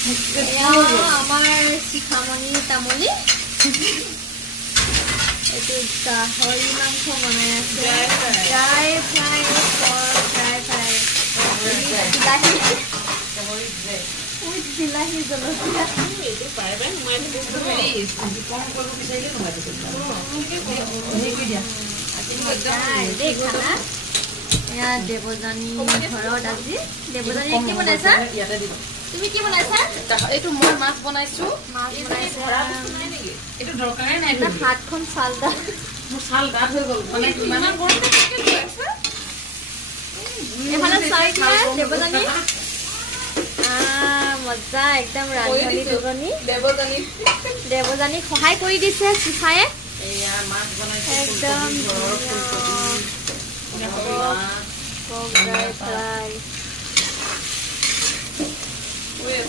আমাৰ শিখামণি তামুলী এইটো গাহৰি মাংস বনাই আছে ড্ৰাই ফ্ৰাই ড্ৰাই ফ্ৰাই বিলাহী জলকীয়া এয়া দেৱজানী ঘৰত আজি দেৱজানী কি বনাইছা তুমি কি বনাইছা এইটো মই মাছ বনাইছো মাছ বনাইছা এইটো দৰকাৰে নাই হাতখন চাল দা মোৰ চাল ডাঠ হৈ গ'ল মানে ইমান গৰম এফালে চাই দেৱজানী মজা একদম ৰান্ধনী দুজনী দেৱজানীক সহায় কৰি দিছে চিফায়ে এয়া মাছ বনাইছো একদম ফুলকবি ড্ৰাই ফ্ৰাই